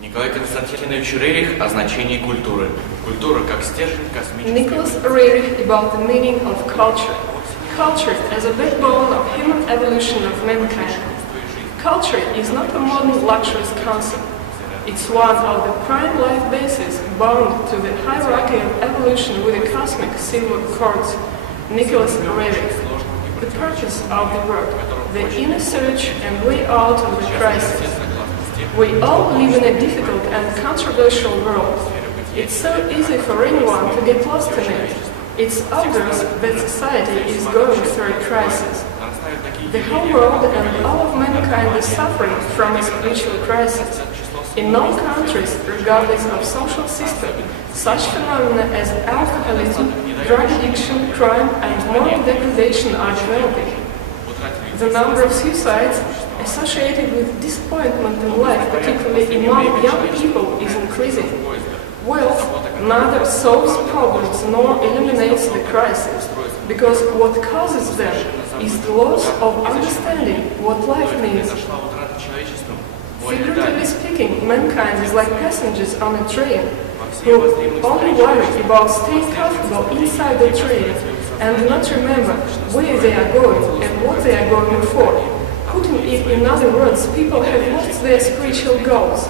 Николай Константинович Roerich о значении культуры. Культура как стержень космической... Nicholas Roerich about the meaning of culture. Culture as a backbone of human evolution of mankind. Culture is not a modern luxurious concept. It's one of the prime life bases bound to the hierarchy of evolution with the cosmic silver chords. Nicholas Roerich. The purpose of the work, the inner search and way out of the crisis. We all live in a difficult and controversial world. It's so easy for anyone to get lost in it. It's obvious that society is going through a crisis. The whole world and all of mankind is suffering from a spiritual crisis. In all countries, regardless of social system, such phenomena as alcoholism, drug addiction, crime and moral degradation are developing. The number of suicides associated with disappointment in life, particularly among young people, is increasing. Wealth neither solves problems nor eliminates the crisis, because what causes them is the loss of understanding what life means. Figuratively speaking, mankind is like passengers on a train, who only worry about staying comfortable inside the train and do not remember where they are going and what they are going for. Putting it in other words, people have lost their spiritual goals.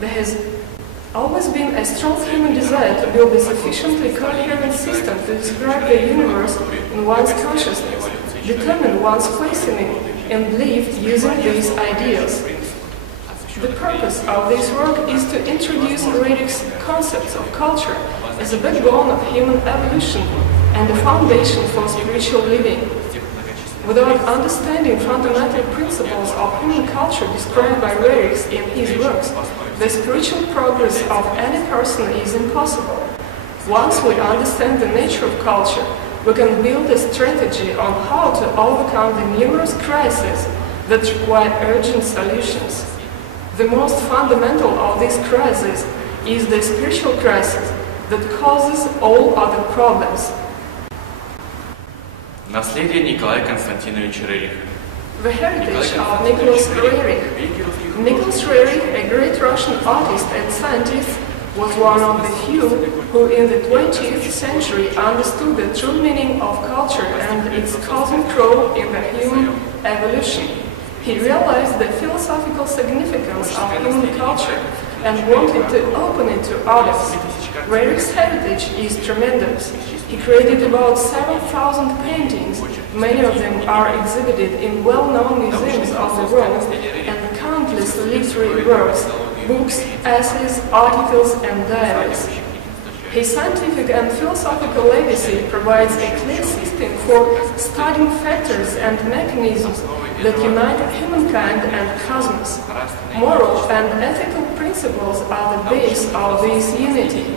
There has always been a strong human desire to build a sufficiently coherent system to describe the universe in one's consciousness, determine one's place in it, and live using these ideas. The purpose of this work is to introduce Roerich's concepts of culture as a backbone of human evolution and a foundation for spiritual living. Without understanding fundamental principles of human culture described by Roerich in his works, the spiritual progress of any person is impossible. Once we understand the nature of culture, we can build a strategy on how to overcome the numerous crises that require urgent solutions. The most fundamental of these crises is the spiritual crisis that causes all other problems. Наследие Николая Константиновича Roericha. The heritage of Nicholas Roerich. Nicholas Roerich, a great Russian artist and scientist, was one of the few who in the 20th century understood the true meaning of culture and its cosmic role in the human evolution. He realized the philosophical significance of human culture and wanted to open it to others. Roerich's heritage is tremendous. He created about 7,000 paintings. Many of them are exhibited in well-known museums of the world, and countless literary works, books, essays, articles, and diaries. His scientific and philosophical legacy provides a clear system for studying factors and mechanisms that unite humankind and cosmos. Moral and ethical principles are the base of this unity.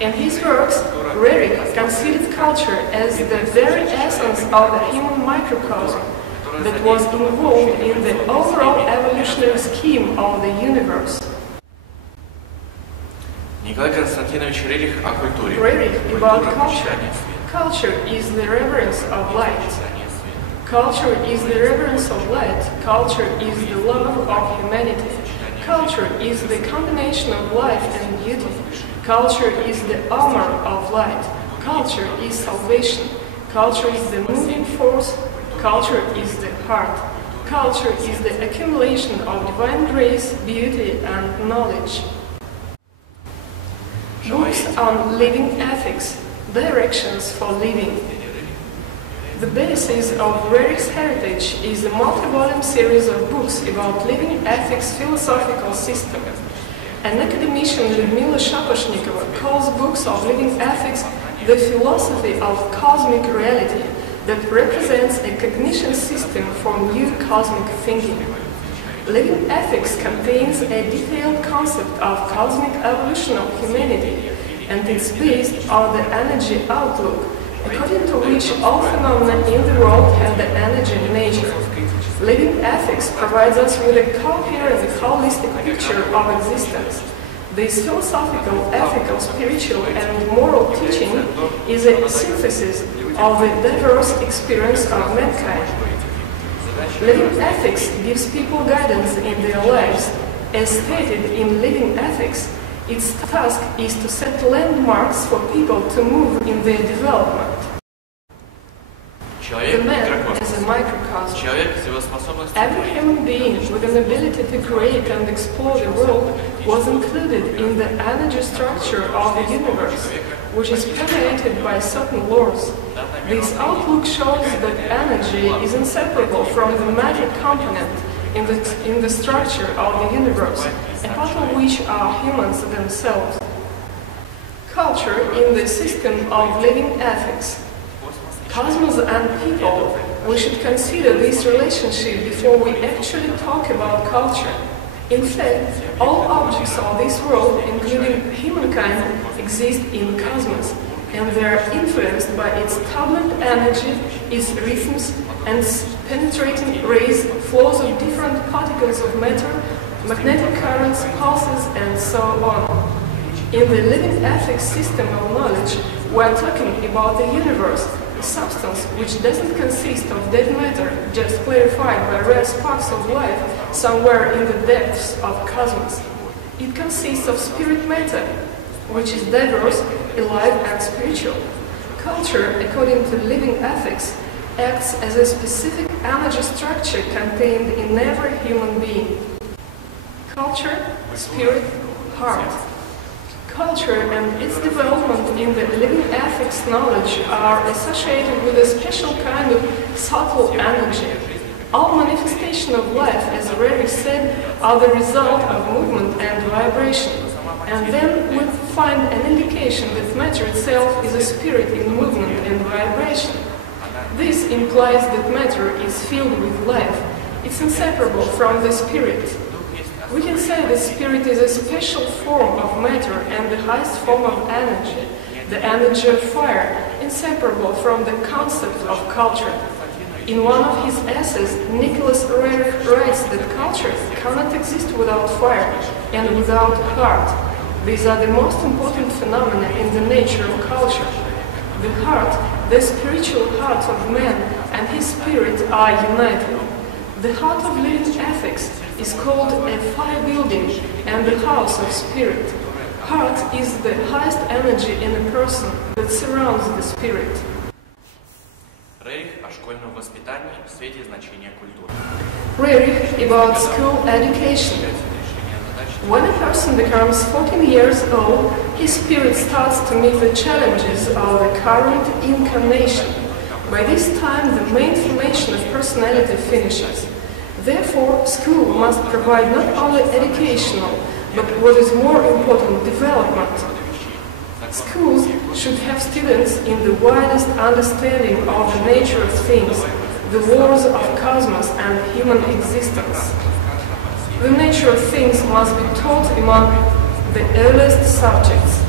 In his works, Roerich considered culture as the very essence of the human microcosm that was involved in the overall evolutionary scheme of the universe. Николай Константинович Roerich о культуре. Roerich about culture. Culture is the reverence of light. Culture is the reverence of light. Culture is the love of humanity. Culture is the combination of life and beauty. Culture is the armor of light. Culture is salvation. Culture is the moving force. Culture is the heart. Culture is the accumulation of divine grace, beauty, and knowledge. Books on living ethics, directions for living. The basis of Roerich's heritage is a multi-volume series of books about living ethics philosophical system. An academician, Lyudmila Shaposhnikova, calls books of living ethics the philosophy of cosmic reality that represents a cognition system for new cosmic thinking. Living ethics contains a detailed concept of cosmic evolution of humanity, and it's based on the energy outlook, according to which all phenomena in the world have the energy nature. Living ethics provides us with a coherent, holistic picture of existence. This philosophical, ethical, spiritual, and moral teaching is a synthesis of the diverse experience of mankind. Living ethics gives people guidance in their lives. as stated in Living Ethics, its task is to set landmarks for people to move in their development. The man as a microcosm. Every human being with an ability to create and explore the world was included in the energy structure of the universe, which is permeated by certain laws. This outlook shows that energy is inseparable from the matter component in the structure of the universe, a part of which are humans themselves. Culture in the system of living ethics. Cosmos and people, we should consider this relationship before we actually talk about culture. In fact, all objects of this world, including humankind, exist in cosmos, and they are influenced by its turbulent energy, its rhythms, and penetrating rays, flows of different particles of matter, magnetic currents, pulses, and so on. In the living ethics system of knowledge, we are talking about the universe, a substance which doesn't consist of dead matter, just clarified by rare sparks of life somewhere in the depths of cosmos. It consists of spirit matter, which is diverse, alive, and spiritual. Culture, according to living ethics, acts as a specific energy structure contained in every human being. Culture, spirit, heart. Culture and its development in the living ethics knowledge are associated with a special kind of subtle energy. All manifestations of life, as Roerich said, are the result of movement and vibration. And then we find an indication that matter itself is a spirit in movement and vibration. This implies that matter is filled with life. It's inseparable from the spirit. We can say that spirit is a special form of matter and the highest form of energy, the energy of fire, inseparable from the concept of culture. In one of his essays, Nicholas Roerich writes that culture cannot exist without fire and without heart. These are the most important phenomena in the nature of culture. The heart, the spiritual heart of man, and his spirit are united. The heart of living ethics is called a fire building and the house of spirit. Heart is the highest energy in a person that surrounds the spirit. Roerich о школьном воспитании в свете значения культуры. Roerich about school education. When a person becomes 14 years old, his spirit starts to meet the challenges of the current incarnation. By this time, the main formation of personality finishes. Therefore, school must provide not only educational, but what is more important, development. Schools should have students in the widest understanding of the nature of things, the laws of cosmos and human existence. The nature of things must be taught among the earliest subjects.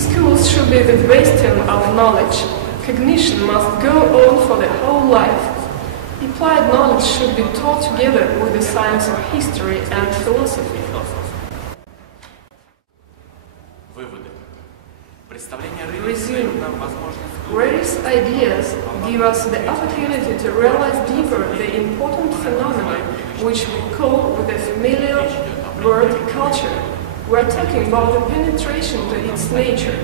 Schools should be the bastion of knowledge. Cognition must go on for the whole life. Applied knowledge should be taught together with the science of history and philosophy. Resume. Roerich's ideas give us the opportunity to realize deeper the important phenomena which we call with the familiar word culture. We are talking about the penetration to its nature.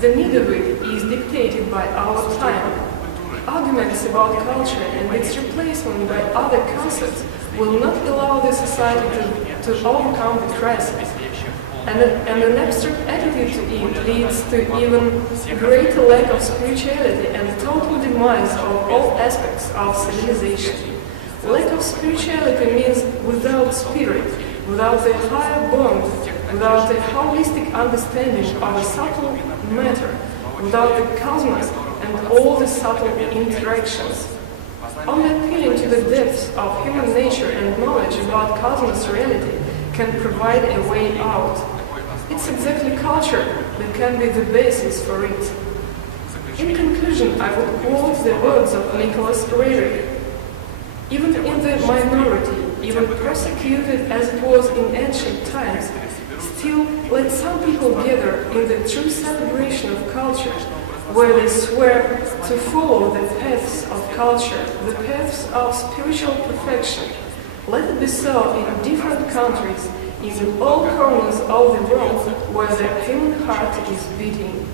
The need of it is dictated by our time. Arguments about culture and its replacement by other concepts will not allow the society to overcome the crisis. And an abstract attitude to it leads to even greater lack of spirituality and total demise of all aspects of civilization. Lack of spirituality means without spirit, without a higher bond, without a holistic understanding of a subtle matter, without the cosmos and all the subtle interactions. Only appealing to the depths of human nature and knowledge about cosmos reality can provide a way out. It's exactly culture that can be the basis for it. In conclusion, I would quote the words of Nicholas Roerich. Even in the minority, even persecuted as it was in ancient times, still let some people gather in the true celebration of culture, where they swear to follow the paths of culture, the paths of spiritual perfection. Let it be so in different countries, in all corners of the world where the human heart is beating.